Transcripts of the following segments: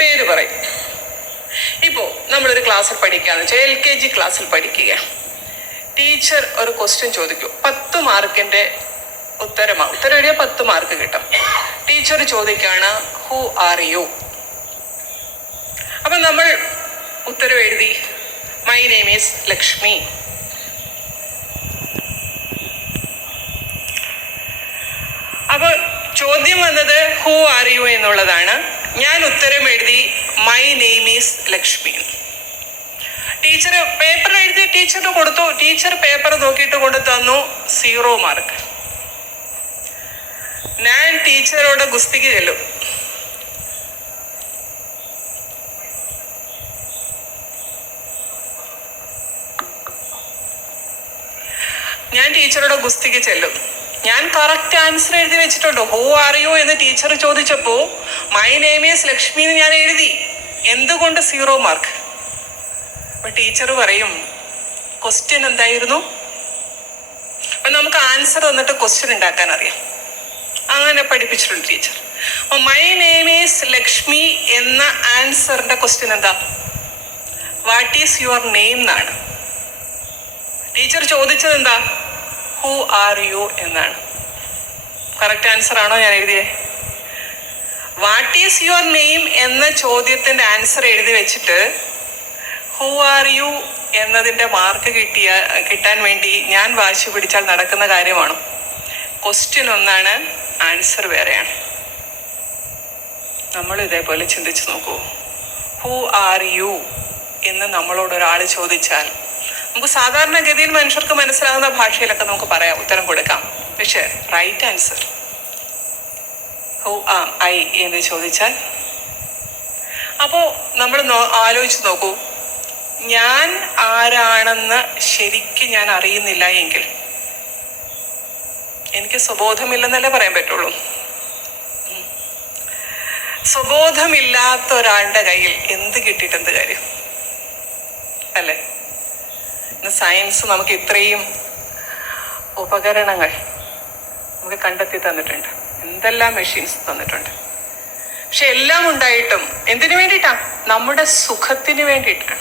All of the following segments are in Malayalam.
പേര് പറയും. ഇപ്പോ നമ്മളൊരു ക്ലാസ്സിൽ പഠിക്കുകയെന്ന് വെച്ചാൽ എൽ കെ ജി ക്ലാസ്സിൽ പഠിക്കുക. ടീച്ചർ ഒരു ക്വസ്റ്റ്യൻ ചോദിക്കും. പത്ത് മാർക്കിന്റെ ഉത്തരമാണ് ഉത്തരം എഴുതിയാൽ പത്ത് മാർക്ക് കിട്ടും. ടീച്ചർ ചോദിക്കുകയാണ് ഹു ആർ യു അപ്പൊ നമ്മൾ ഉത്തരം എഴുതി. മൈ നെയിം ഈസ് ലക്ഷ്മി അപ്പോൾ ചോദ്യം വന്നത് ഹു ആർ യു എന്നുള്ളതാണ്. ഞാൻ ഉത്തരം എഴുതി my name is Lakshmi teacher paper എഴുതി ടീച്ചറിന് കൊടുത്തു. ടീച്ചർ പേപ്പർ നോക്കിയിട്ട് കൊണ്ടു തന്നു സീറോ മാർക്ക് ഞാൻ ടീച്ചറോട് ഗുസ്തിക്ക് ചെല്ലും. ഞാൻ ടീച്ചറോട് ഗുസ്തിക്ക് ചെല്ലും. ഞാൻ കറക്റ്റ് ആൻസർ എഴുതി വെച്ചിട്ടുണ്ട്. ഹോ ആർ യു എന്ന് ടീച്ചർ ചോദിച്ചപ്പോ മൈ നെയിം ഈസ് ലക്ഷ്മി എന്ന് ഞാൻ എഴുതി. എന്തുകൊണ്ട് സീറോ മാർക്ക് അപ്പൊ ടീച്ചർ പറയും ക്വസ്റ്റ്യൻ എന്തായിരുന്നു? അപ്പൊ നമുക്ക് ആൻസർ തന്നിട്ട് ക്വസ്റ്റ്യൻ ഉണ്ടാക്കാൻ അറിയാം. അങ്ങനെ പഠിപ്പിച്ചിട്ടുണ്ട് ടീച്ചർ അപ്പൊ മൈ നെയിം ഈസ് ലക്ഷ്മി എന്ന ആൻസറിന്റെ ക്വസ്റ്റ്യൻ എന്താ? വാട്ട് ഈസ് യുവർ നെയിം എന്നാണ്. ടീച്ചർ ചോദിച്ചത് എന്താ? ഹു ആർ യു എന്നാണ്. കറക്റ്റ് ആൻസർ ആണോ ഞാൻ എഴുതിയേ? വാട്ട് ഈസ് യുവർ നെയിം എന്ന ചോദ്യത്തിന്റെ ആൻസർ എഴുതി വെച്ചിട്ട് ഹു ആർ യു എന്നതിന്റെ മാർക്ക് കിട്ടിയ കിട്ടാൻ വേണ്ടി ഞാൻ വാശി പിടിച്ചാൽ നടക്കുന്ന കാര്യമാണ്. ക്വസ്റ്റ്യൻ ഒന്നാണ് ആൻസർ വേറെയാണ്. നമ്മൾ ഇതേപോലെ ചിന്തിച്ചു നോക്കൂ. ഹു ആർ യു എന്ന് നമ്മളോട് ഒരാൾ ചോദിച്ചാൽ നമുക്ക് സാധാരണഗതിയിൽ മനുഷ്യർക്ക് മനസ്സിലാകുന്ന ഭാഷയിലൊക്കെ നമുക്ക് പറയാം ഉത്തരം കൊടുക്കാം. പക്ഷെ right answer who am I എന്ന് ചോദിച്ചാൽ അപ്പോ നമ്മൾ ആലോചിച്ച് നോക്കൂ. ഞാൻ ആരാണെന്ന് ശരിക്കും ഞാൻ അറിയുന്നില്ല എങ്കിൽ എനിക്ക് സ്വബോധമില്ലെന്നല്ലേ പറയാൻ പറ്റുള്ളൂ. സ്വബോധമില്ലാത്ത ഒരാളുടെ കയ്യിൽ എന്ത് കിട്ടിയിട്ട് എന്ത് കാര്യം? അല്ലേ? സയൻസ് നമുക്ക് ഇത്രയും ഉപകരണങ്ങൾ നമുക്ക് കണ്ടെത്തി തന്നിട്ടുണ്ട്. എന്തെല്ലാം മെഷീൻസ് തന്നിട്ടുണ്ട്. പക്ഷെ എല്ലാം ഉണ്ടായിട്ടും എന്തിനു വേണ്ടിയിട്ടാണ് നമ്മുടെ സുഖത്തിന് വേണ്ടിയിട്ടാണ്.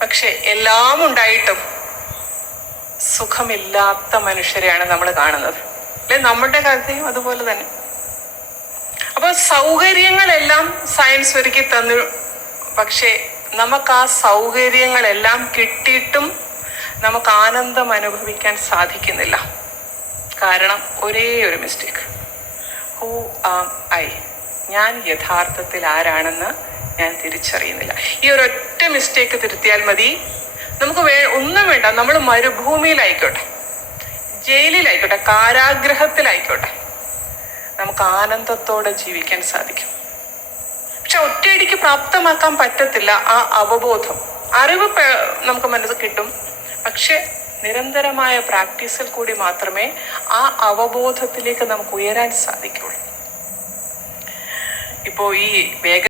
പക്ഷെ എല്ലാം ഉണ്ടായിട്ടും സുഖമില്ലാത്ത മനുഷ്യരെയാണ് നമ്മൾ കാണുന്നത്. അല്ലെ? നമ്മുടെ കാര്യത്തെയും അതുപോലെ തന്നെ. അപ്പൊ സൗകര്യങ്ങളെല്ലാം സയൻസ് ഒരുക്കി തന്നു. പക്ഷേ നമുക്ക് ആ സൗകര്യങ്ങളെല്ലാം കിട്ടിയിട്ടും നമുക്ക് ആനന്ദം അനുഭവിക്കാൻ സാധിക്കുന്നില്ല. കാരണം ഒരേ ഒരു മിസ്റ്റേക്ക് ഹൂ ആം ഐ ഞാൻ യഥാർത്ഥത്തിൽ ആരാണെന്ന് ഞാൻ തിരിച്ചറിയുന്നില്ല. ഈ ഒരൊറ്റ മിസ്റ്റേക്ക് തിരുത്തിയാൽ മതി. നമുക്ക് വേ ഒന്നും വേണ്ട. നമ്മൾ മരുഭൂമിയിലായിക്കോട്ടെ. ജയിലിലായിക്കോട്ടെ. കാരാഗ്രഹത്തിലായിക്കോട്ടെ. നമുക്ക് ആനന്ദത്തോടെ ജീവിക്കാൻ സാധിക്കും. പക്ഷെ ഒറ്റയടിക്ക് പ്രാപ്തമാക്കാൻ പറ്റത്തില്ല ആ അവബോധം. അറിവ് നമുക്ക് മനസ്സിൽ കിട്ടും. പക്ഷെ നിരന്തരമായ പ്രാക്ടീസിൽ കൂടി മാത്രമേ ആ അവബോധത്തിലേക്ക് നമുക്ക് ഉയരാൻ സാധിക്കുള്ളൂ. ഇപ്പോൾ ഈ വേഗ